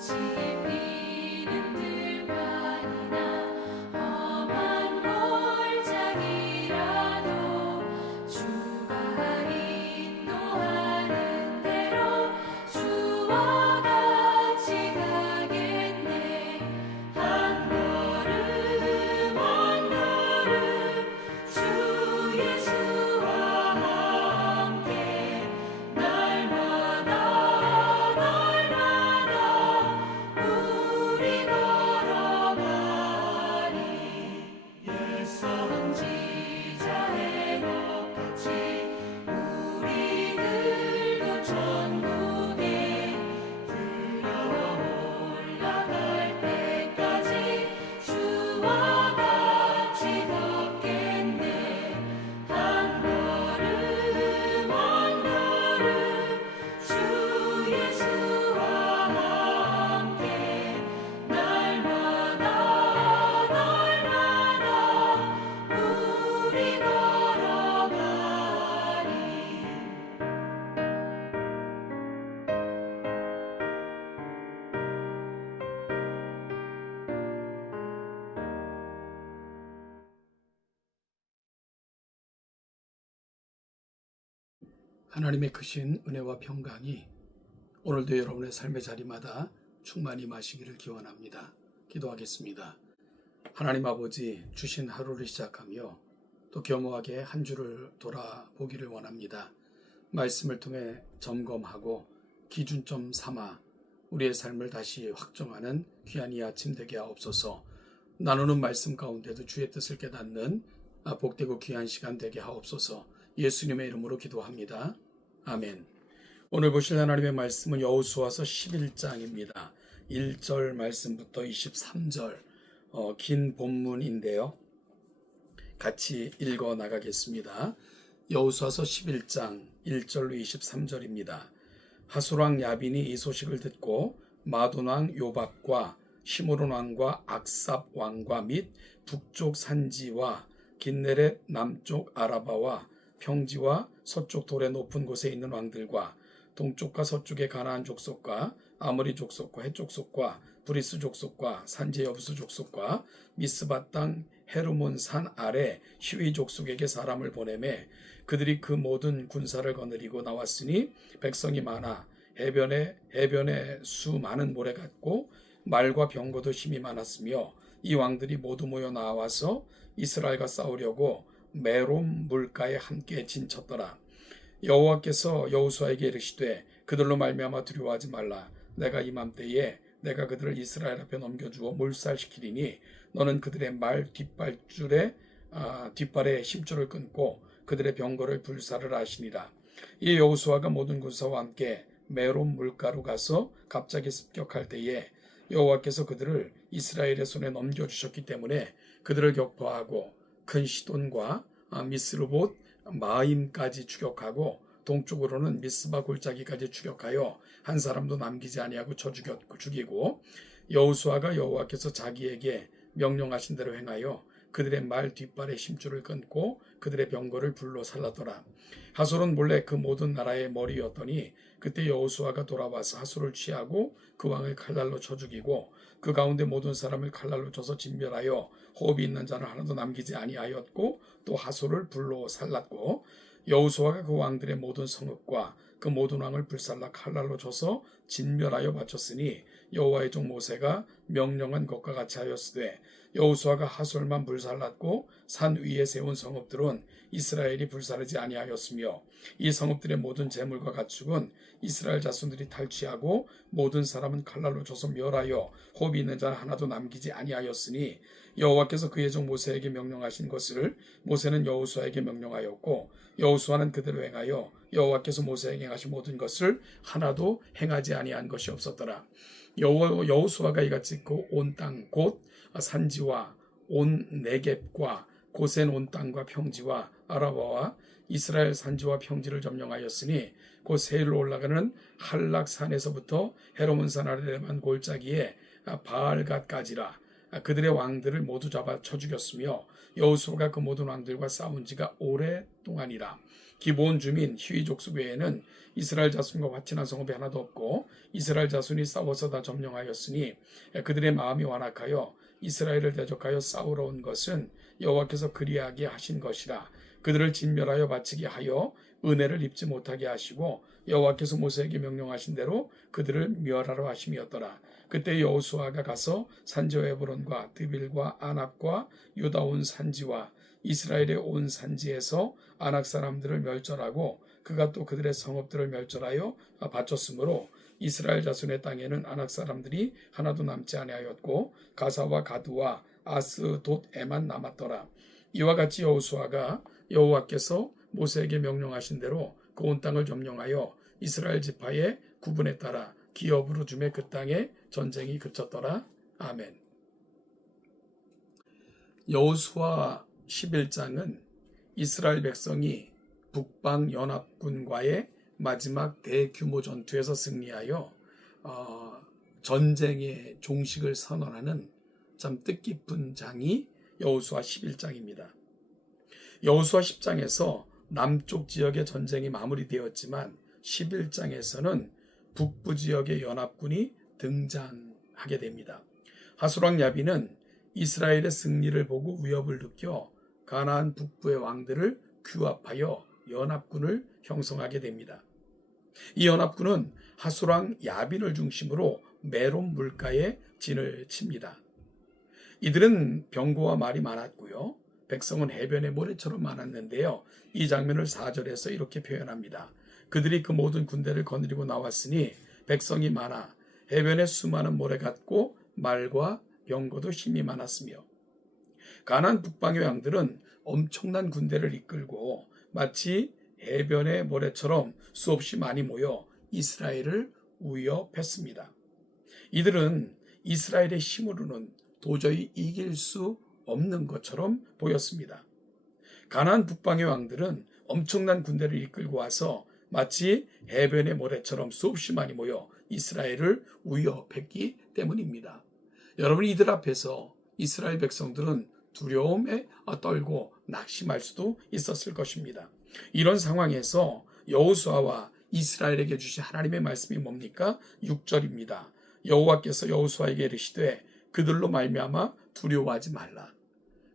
씹히는 들판이나 험한 골짜기라도 주가 인도하는 대로 주와 같이 가겠네. 한 걸음 한 걸음 주 예수와 함께 날마다 우리 걸어가리. 옛 선지자의 녹같이 우리들도 천국에 들려 올라갈 때까지 주와 같이 걷겠네. 한 걸음 한 걸음 주 예수와 함께 날마다 우리 걸어가리. 하나님의 크신 은혜와 평강이 오늘도 여러분의 삶의 자리마다 충만히 마시기를 기원합니다. 기도하겠습니다. 하나님 아버지, 주신 하루를 시작하며 또 겸허하게 한 주를 돌아보기를 원합니다. 말씀을 통해 점검하고 기준점 삼아 우리의 삶을 다시 확정하는 귀한 이 아침 되게 하옵소서. 나누는 말씀 가운데도 주의 뜻을 깨닫는 복되고 귀한 시간 되게 하옵소서. 예수님의 이름으로 기도합니다. 아멘. 오늘 보실 하나님의 말씀은 여호수아서 11장입니다. 1절 말씀부터 23절 긴 본문인데요. 같이 읽어 나가겠습니다. 여호수아서 11장 1절로 23절입니다. 하솔왕 야빈이 이 소식을 듣고 마돈 왕 요밥과 시므론 왕과 악삽 왕과 및 북쪽 산지와 긴네렛 남쪽 아라바와 평지와 서쪽 돌의 높은 곳에 있는 왕들과 동쪽과 서쪽의 가나안 족속과 아모리 족속과 헷 족속과 브리스 족속과 산지 여부스 족속과 미스바 땅 헤르몬 산 아래 시위 족속에게 사람을 보내매 그들이 그 모든 군사를 거느리고 나왔으니 백성이 많아 해변에 수 많은 모래 같고 말과 병거도 힘이 많았으며 이 왕들이 모두 모여 나와서 이스라엘과 싸우려고 메롬 물가에 함께 진쳤더라. 여호와께서 여호수아에게 이르시되 그들로 말미암아 두려워하지 말라. 내가 이맘때에 내가 그들을 이스라엘 앞에 넘겨주어 몰살시키리니 너는 그들의 말 뒷발에 심줄을 끊고 그들의 병거를 불사를 하시니라. 이 여호수아가 모든 군사와 함께 메롬 물가로 가서 갑자기 습격할 때에 여호와께서 그들을 이스라엘의 손에 넘겨주셨기 때문에 그들을 격파하고 큰 시돈과 미스르봇 마임까지 추격하고 동쪽으로는 미스바 골짜기까지 추격하여 한 사람도 남기지 아니하고 쳐 죽이고 여호수아가 여호와께서 자기에게 명령하신 대로 행하여 그들의 말 뒷발에 심줄을 끊고 그들의 병거를 불로 살랐더라. 하솔은 몰래 그 모든 나라의 머리였더니 그때 여호수아가 돌아와서 하솔을 취하고 그 왕을 칼날로 쳐 죽이고 그 가운데 모든 사람을 칼날로 쳐서 진멸하여 호흡이 있는 자는 하나도 남기지 아니하였고 또 하솔을 불로 살랐고 여호수아가 그 왕들의 모든 성읍과 그 모든 왕을 불살라 칼날로 쳐서 진멸하여 바쳤으니 여호와의 종 모세가 명령한 것과 같이 하였으되 여호수아가 하솔만 불살랐고 산 위에 세운 성읍들은 이스라엘이 불사르지 아니하였으며 이 성읍들의 모든 재물과 가축은 이스라엘 자손들이 탈취하고 모든 사람은 칼날로 쳐서 멸하여 호흡이 있는 자는 하나도 남기지 아니하였으니 여호와께서 그의 종 모세에게 명령하신 것을 모세는 여호수아에게 명령하였고 여호수아는 그대로 행하여 여호와께서 모세에게 행하신 모든 것을 하나도 행하지 아니한 것이 없었더라. 여호수아가 이같이 온 땅 곧 산지와 온 네겝과 고센 온 땅과 평지와 아라바와 이스라엘 산지와 평지를 점령하였으니 곧 세일로 올라가는 한락산에서부터 헤르몬산 아래만 골짜기에 바알갓까지라. 그들의 왕들을 모두 잡아 쳐 죽였으며 여호수아가 그 모든 왕들과 싸운 지가 오랫동안이라. 기브온 주민 히위 족속 외에는 이스라엘 자손과 화친한 성읍이 하나도 없고 이스라엘 자손이 싸워서 다 점령하였으니 그들의 마음이 완악하여 이스라엘을 대적하여 싸우러 온 것은 여호와께서 그리하게 하신 것이라. 그들을 진멸하여 바치게 하여 은혜를 입지 못하게 하시고 여호와께서 모세에게 명령하신 대로 그들을 멸하러 하심이었더라. 그때 여호수아가 가서 산지와 에브론과 드빌과 아납과 유다 온 산지와 이스라엘의 온 산지에서 아낙 사람들을 멸절하고 그가 또 그들의 성읍들을 멸절하여 바쳤으므로 이스라엘 자손의 땅에는 아낙 사람들이 하나도 남지 아니하였고 가사와 가두와 아스돗에만 남았더라. 이와 같이 여호수아가 여호와께서 모세에게 명령하신 대로 그 온 땅을 점령하여 이스라엘 지파의 구분에 따라 기업으로 주매 그 땅에 전쟁이 그쳤더라. 아멘. 여호수아 11장은 이스라엘 백성이 북방 연합군과의 마지막 대규모 전투에서 승리하여 전쟁의 종식을 선언하는 참 뜻깊은 장이 여호수아 11장입니다. 여호수아 10장에서 남쪽 지역의 전쟁이 마무리되었지만 11장에서는 북부 지역의 연합군이 등장하게 됩니다. 하수랑 야빈은 이스라엘의 승리를 보고 위협을 느껴 가나안 북부의 왕들을 규합하여 연합군을 형성하게 됩니다. 이 연합군은 하수랑 야빈을 중심으로 메론 물가에 진을 칩니다. 이들은 병거와 말이 많았고요. 백성은 해변의 모래처럼 많았는데요. 이 장면을 4절에서 이렇게 표현합니다. 그들이 그 모든 군대를 거느리고 나왔으니 백성이 많아 해변에 수많은 모래 같고 말과 병거도 힘이 많았으며 가나안 북방의 왕들은 엄청난 군대를 이끌고 마치 해변의 모래처럼 수없이 많이 모여 이스라엘을 위협했습니다. 이들은 이스라엘의 힘으로는 도저히 이길 수 없는 것처럼 보였습니다. 가나안 북방의 왕들은 엄청난 군대를 이끌고 와서 마치 해변의 모래처럼 수없이 많이 모여 이스라엘을 위협했기 때문입니다. 여러분, 이들 앞에서 이스라엘 백성들은 두려움에 떨고 낙심할 수도 있었을 것입니다. 이런 상황에서 여호수아와 이스라엘에게 주신 하나님의 말씀이 뭡니까? 6절입니다. 여호와께서 여호수아에게 이르시되 그들로 말미암아 두려워하지 말라.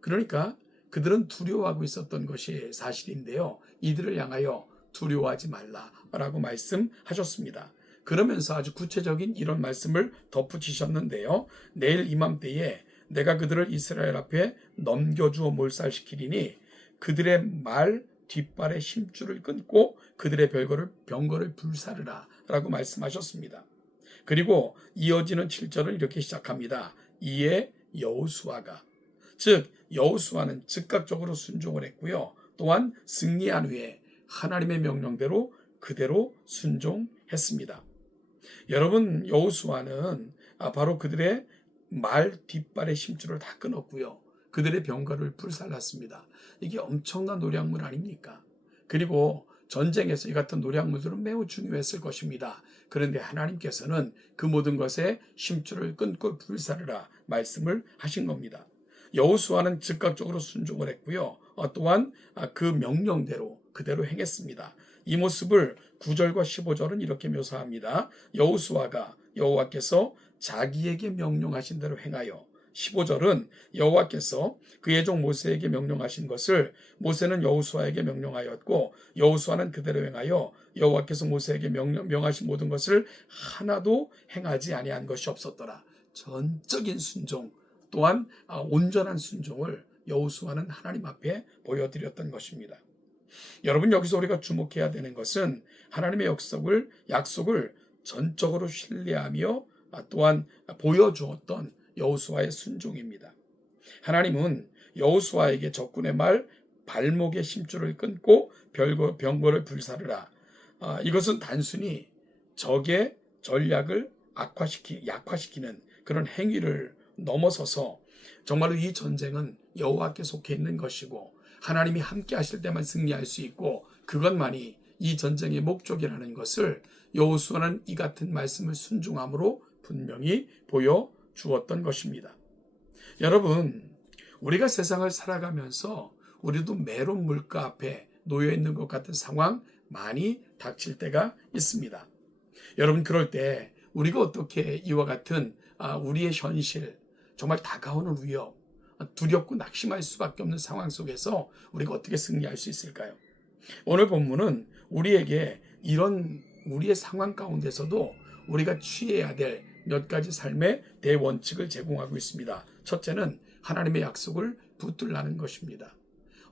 그러니까 그들은 두려워하고 있었던 것이 사실인데요. 이들을 향하여 두려워하지 말라라고 말씀하셨습니다. 그러면서 아주 구체적인 이런 말씀을 덧붙이셨는데요. 내일 이맘때에 내가 그들을 이스라엘 앞에 넘겨주어 몰살시키리니 그들의 말 뒷발의 힘줄을 끊고 그들의 병거를 불사르라 라고 말씀하셨습니다. 그리고 이어지는 7절은 이렇게 시작합니다. 이에 여호수아가, 즉 여호수아는 즉각적으로 순종을 했고요. 또한 승리한 후에 하나님의 명령대로 그대로 순종했습니다. 여러분, 여호수아는 바로 그들의 말 뒷발의 힘줄을 다 끊었고요. 그들의 병거를 불살랐습니다. 이게 엄청난 노량물 아닙니까? 그리고 전쟁에서 이 같은 노량물들은 매우 중요했을 것입니다. 그런데 하나님께서는 그 모든 것에 힘줄을 끊고 불사르라 말씀을 하신 겁니다. 여호수아는 즉각적으로 순종을 했고요. 또한 그 명령대로 그대로 행했습니다. 이 모습을 9절과 15절은 이렇게 묘사합니다. 여호수아가 여호와께서 자기에게 명령하신 대로 행하여, 15절은 여호와께서 그의 종 모세에게 명령하신 것을 모세는 여호수아에게 명령하였고 여호수아는 그대로 행하여 여호와께서 모세에게 명하신 모든 것을 하나도 행하지 아니한 것이 없었더라. 전적인 순종, 또한 온전한 순종을 여호수아는 하나님 앞에 보여드렸던 것입니다. 여러분, 여기서 우리가 주목해야 되는 것은 하나님의 약속을 전적으로 신뢰하며 또한 보여주었던 여호수아의 순종입니다. 하나님은 여호수아에게 적군의 말 발목의 힘줄을 끊고 병거를 불사르라. 이것은 단순히 적의 전략을 약화시키는 그런 행위를 넘어서서 정말로 이 전쟁은 여호와께 속해 있는 것이고 하나님이 함께 하실 때만 승리할 수 있고 그것만이 이 전쟁의 목적이라는 것을 여호수아는 이 같은 말씀을 순종함으로 분명히 보여주었던 것입니다. 여러분, 우리가 세상을 살아가면서 우리도 메론 물가 앞에 놓여 있는 것 같은 상황 많이 닥칠 때가 있습니다. 여러분, 그럴 때 우리가 어떻게 이와 같은 우리의 현실, 정말 다가오는 위협, 두렵고 낙심할 수밖에 없는 상황 속에서 우리가 어떻게 승리할 수 있을까요? 오늘 본문은 우리에게 이런 우리의 상황 가운데서도 우리가 취해야 될 몇 가지 삶의 대원칙을 제공하고 있습니다. 첫째는 하나님의 약속을 붙들라는 것입니다.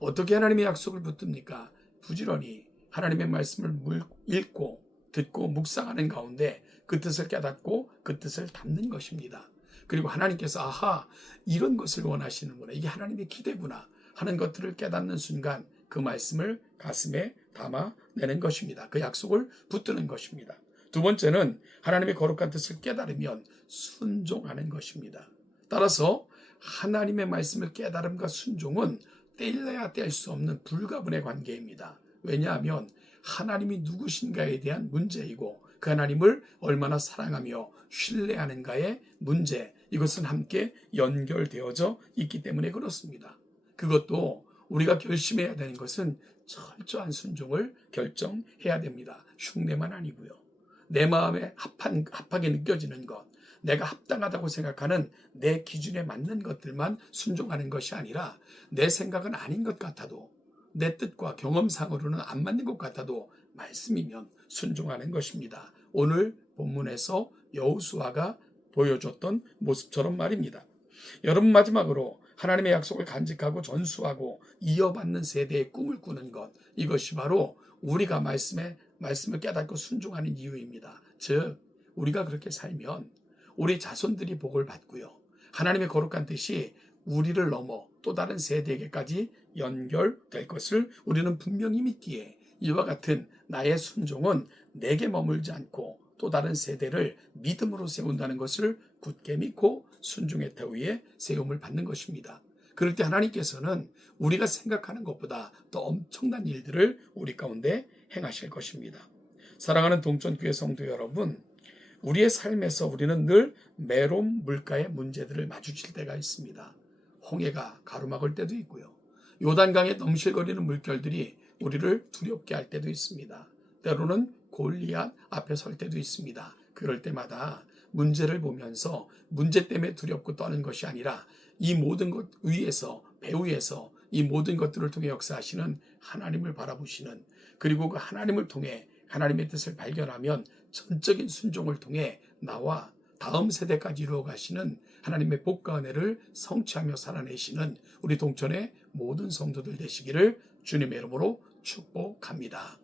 어떻게 하나님의 약속을 붙듭니까? 부지런히 하나님의 말씀을 읽고 듣고 묵상하는 가운데 그 뜻을 깨닫고 그 뜻을 담는 것입니다. 그리고 하나님께서 아하, 이런 것을 원하시는구나, 이게 하나님의 기대구나 하는 것들을 깨닫는 순간 그 말씀을 가슴에 담아내는 것입니다. 그 약속을 붙드는 것입니다. 두 번째는 하나님의 거룩한 뜻을 깨달으면 순종하는 것입니다. 따라서 하나님의 말씀을 깨달음과 순종은 떼려야 뗄 수 없는 불가분의 관계입니다. 왜냐하면 하나님이 누구신가에 대한 문제이고 그 하나님을 얼마나 사랑하며 신뢰하는가의 문제, 이것은 함께 연결되어져 있기 때문에 그렇습니다. 그것도 우리가 결심해야 되는 것은 철저한 순종을 결정해야 됩니다. 흉내만 아니고요. 내 마음에 합하게 느껴지는 것, 내가 합당하다고 생각하는 내 기준에 맞는 것들만 순종하는 것이 아니라 내 생각은 아닌 것 같아도, 내 뜻과 경험상으로는 안 맞는 것 같아도 말씀이면 순종하는 것입니다. 오늘 본문에서 여호수아가 보여줬던 모습처럼 말입니다. 여러분, 마지막으로 하나님의 약속을 간직하고 전수하고 이어받는 세대의 꿈을 꾸는 것, 이것이 바로 우리가 말씀을 깨닫고 순종하는 이유입니다. 즉, 우리가 그렇게 살면 우리 자손들이 복을 받고요, 하나님의 거룩한 뜻이 우리를 넘어 또 다른 세대에게까지 연결될 것을 우리는 분명히 믿기에 이와 같은 나의 순종은 내게 머물지 않고 또 다른 세대를 믿음으로 세운다는 것을 굳게 믿고 순종의 터 위에 세움을 받는 것입니다. 그럴 때 하나님께서는 우리가 생각하는 것보다 더 엄청난 일들을 우리 가운데 행하실 것입니다. 사랑하는 동천교회 성도 여러분, 우리의 삶에서 우리는 늘 메론 물가의 문제들을 마주칠 때가 있습니다. 홍해가 가로막을 때도 있고요, 요단강에 넘실거리는 물결들이 우리를 두렵게 할 때도 있습니다. 때로는 골리앗 앞에 설 때도 있습니다. 그럴 때마다 문제를 보면서 문제 때문에 두렵고 떠는 것이 아니라 이 모든 것 위에서, 배 위에서 이 모든 것들을 통해 역사하시는 하나님을 바라보시는, 그리고 그 하나님을 통해 하나님의 뜻을 발견하면 전적인 순종을 통해 나와 다음 세대까지 이루어 가시는 하나님의 복과 은혜를 성취하며 살아내시는 우리 동천의 모든 성도들 되시기를 주님의 이름으로 축복합니다.